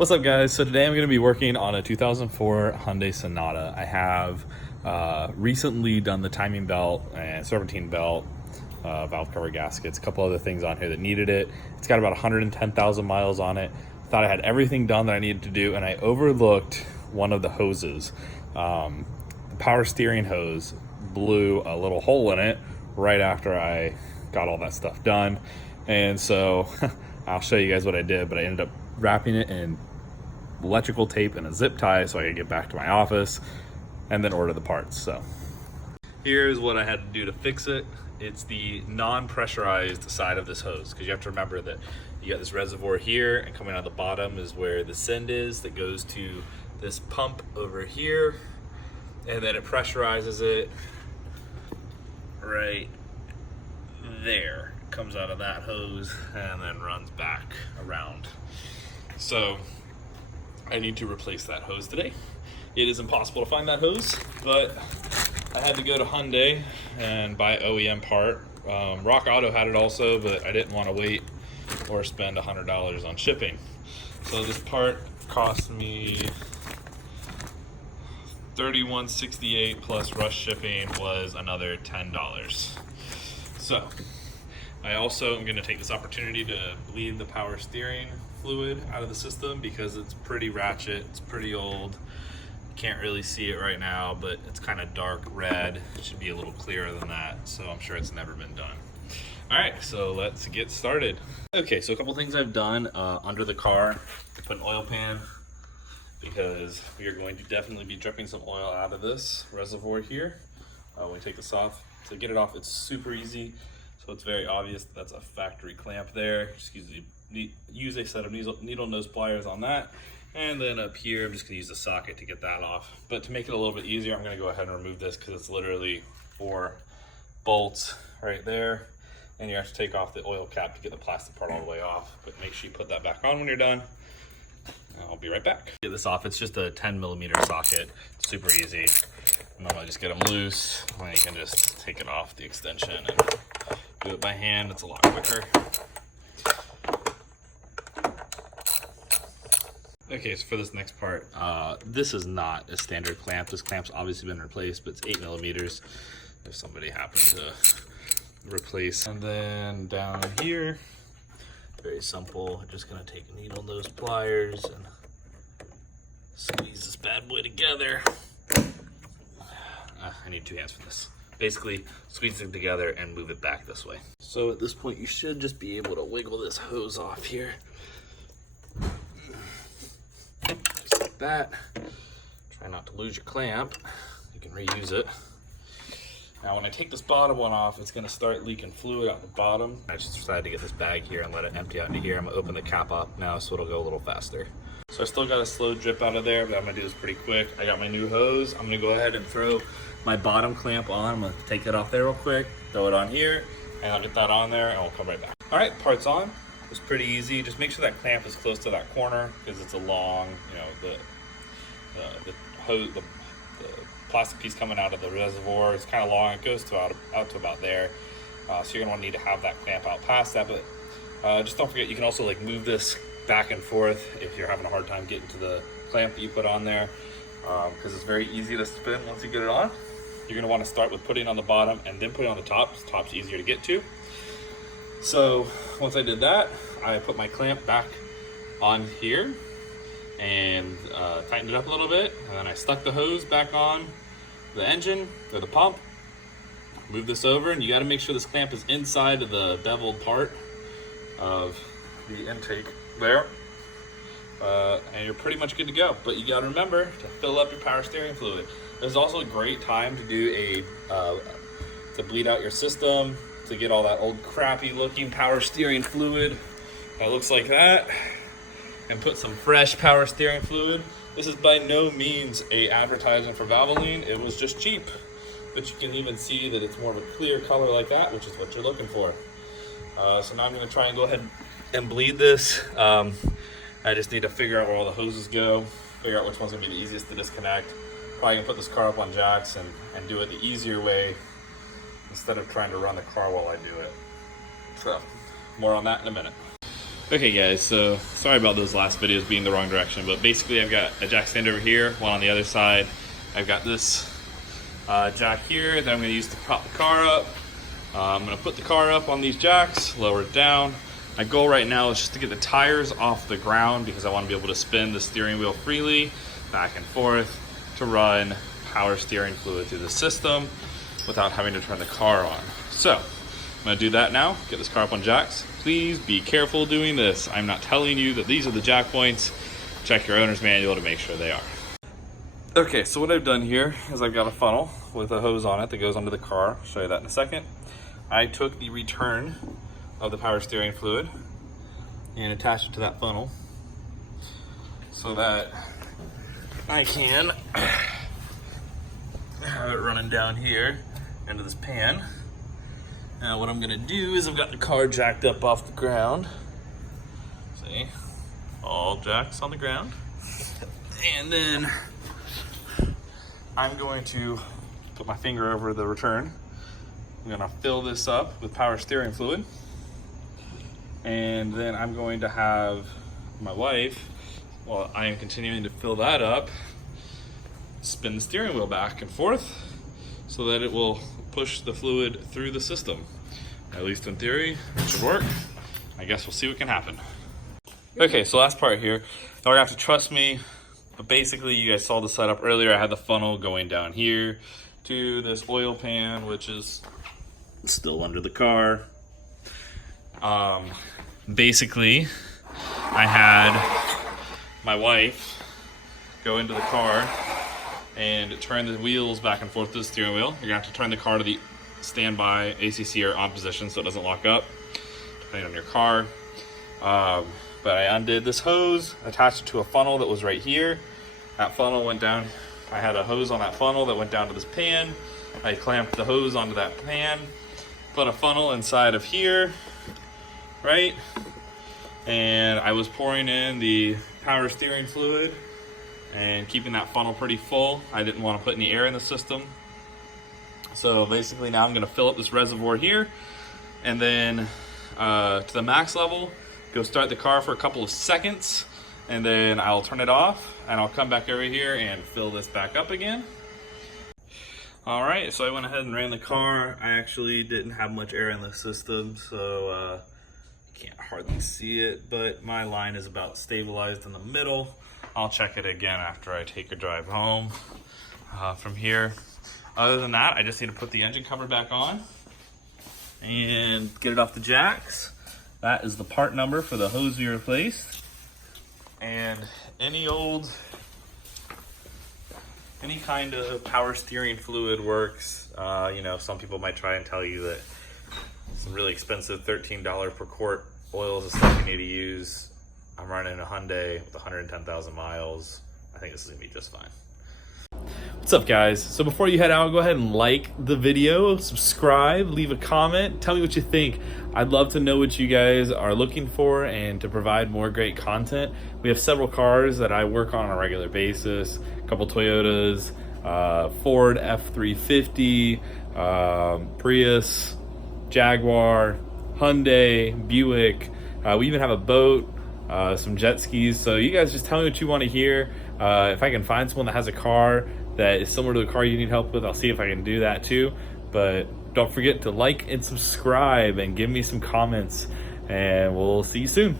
What's up, guys? So today I'm going to be working on a 2004 Hyundai Sonata. I have recently done the timing belt and serpentine belt, valve cover gaskets, a couple other things on here that needed it. It's got about 110,000 miles on it. Thought I had everything done that I needed to do, and I overlooked one of the hoses. The power steering hose blew a little hole in it right after I got all that stuff done. And so I'll show you guys what I did, but I ended up wrapping it in electrical tape and a zip tie so I could get back to my office and then order the parts. So here's what I had to do to fix it. It's the non-pressurized side of this hose, because you have to remember that you got this reservoir here, and coming out the bottom is where the send is that goes to this pump over here, and then it pressurizes it right there. It comes out of that hose and then runs back around. So I need to replace that hose today. It is impossible to find that hose, but I had to go to Hyundai and buy OEM part. Rock Auto had it also, but I didn't want to wait or spend $100 on shipping. So this part cost me $31.68 plus rush shipping was another $10. So I also am going to take this opportunity to bleed the power steering fluid out of the system because it's pretty ratchet, it's pretty old. Can't really see it right now, but it's kind of dark red. It should be a little clearer than that, so I'm sure it's never been done. All right, so let's get started. Okay, so a couple things I've done under the car. Put an oil pan because we are going to definitely be dripping some oil out of this reservoir here. When we take this off, to get it off, it's super easy. So it's very obvious that's a factory clamp there. Just use a set of needle nose pliers on that. And then up here, I'm just gonna use the socket to get that off. But to make it a little bit easier, I'm gonna go ahead and remove this because it's literally 4 bolts right there. And you have to take off the oil cap to get the plastic part all the way off. But make sure you put that back on when you're done. I'll be right back. Get this off, it's just a 10mm socket, super easy. Normally just get them loose, and then you can just take it off the extension and do it by hand. It's a lot quicker. Okay, so for this next part, this is not a standard clamp. This clamp's obviously been replaced, but it's 8mm if somebody happened to replace. And then down here, very simple. Just gonna take needle nose pliers and squeeze this bad boy together. I need 2 hands for this. Basically, squeeze it together and move it back this way. So at this point, you should just be able to wiggle this hose off here. Just like that. Try not to lose your clamp. You can reuse it. Now when I take this bottom one off, it's gonna start leaking fluid out the bottom. I just decided to get this bag here and let it empty out into here. I'm gonna open the cap up now so it'll go a little faster. So I still got a slow drip out of there, but I'm gonna do this pretty quick. I got my new hose. I'm gonna go ahead and throw my bottom clamp on. I'm gonna take it off there real quick, throw it on here, and I'll get that on there and we'll come right back. All right, part's on. It's pretty easy. Just make sure that clamp is close to that corner because it's a long, the plastic piece coming out of the reservoir is kind of long. It goes to out to about there. So you're gonna want to need to have that clamp out past that, but just don't forget, you can also like move this back and forth if you're having a hard time getting to the clamp that you put on there, because it's very easy to spin once you get it on. You're gonna want to start with putting it on the bottom and then put it on the top. The top's easier to get to. So once I did that, I put my clamp back on here and tightened it up a little bit, and then I stuck the hose back on the engine or the pump. Move this over, and you got to make sure this clamp is inside of the beveled part of the intake there, and you're pretty much good to go. But you got to remember to fill up your power steering fluid. There's also a great time to do to bleed out your system, to get all that old crappy looking power steering fluid that looks like that, and put some fresh power steering fluid. This is by no means a advertisement for Valvoline. It was just cheap, but you can even see that it's more of a clear color like that, which is what you're looking for. So now I'm gonna try and go ahead and bleed this. I just need to figure out where all the hoses go, figure out which one's gonna be the easiest to disconnect. Probably gonna put this car up on jacks and do it the easier way instead of trying to run the car while I do it. So more on that in a minute. Okay guys, so sorry about those last videos being the wrong direction, but basically I've got a jack stand over here, one on the other side. I've got this jack here that I'm going to use to prop the car up. I'm going to put the car up on these jacks, lower it down. My goal right now is just to get the tires off the ground because I want to be able to spin the steering wheel freely, back and forth, to run power steering fluid through the system without having to turn the car on. So I'm going to do that now, get this car up on jacks. Please be careful doing this. I'm not telling you that these are the jack points. Check your owner's manual to make sure they are. Okay, so what I've done here is I've got a funnel with a hose on it that goes onto the car. I'll show you that in a second. I took the return of the power steering fluid and attached it to that funnel so that I can have it running down here into this pan. Now what I'm gonna do is I've got the car jacked up off the ground. See, all jacks on the ground. And then I'm going to put my finger over the return. I'm gonna fill this up with power steering fluid. And then I'm going to have my wife, while I am continuing to fill that up, spin the steering wheel back and forth so that it will push the fluid through the system. At least in theory, it should work. I guess we'll see what can happen. Okay, so last part here. You're gonna have to trust me, but basically you guys saw the setup earlier. I had the funnel going down here to this oil pan, which is still under the car. Basically, I had my wife go into the car and turn the wheels back and forth to the steering wheel. You're gonna have to turn the car to the standby ACC or on position so it doesn't lock up, depending on your car. But I undid this hose, attached it to a funnel that was right here. That funnel went down. I had a hose on that funnel that went down to this pan. I clamped the hose onto that pan, put a funnel inside of here, right? And I was pouring in the power steering fluid and keeping that funnel pretty full. I didn't want to put any air in the system. So basically now I'm going to fill up this reservoir here and then to the max level, go start the car for a couple of seconds, and then I'll turn it off and I'll come back over here and fill this back up again. All right, so I went ahead and ran the car. I actually didn't have much air in the system, so can't hardly see it, but my line is about stabilized in the middle. I'll check it again after I take a drive home from here. Other than that, I just need to put the engine cover back on and get it off the jacks. That is the part number for the hose we replaced. And any kind of power steering fluid works. You know, some people might try and tell you that some really expensive $13 per quart oil is the stuff you need to use. I'm running a Hyundai with 110,000 miles. I think this is gonna be just fine. What's up guys? So before you head out, go ahead and like the video, subscribe, leave a comment, tell me what you think. I'd love to know what you guys are looking for and to provide more great content. We have several cars that I work on a regular basis, a couple Toyotas, Ford F350, Prius, Jaguar, Hyundai, Buick. We even have a boat, some jet skis. So you guys just tell me what you want to hear. If I can find someone that has a car that is similar to the car you need help with, I'll see if I can do that too. But don't forget to like and subscribe and give me some comments, and we'll see you soon.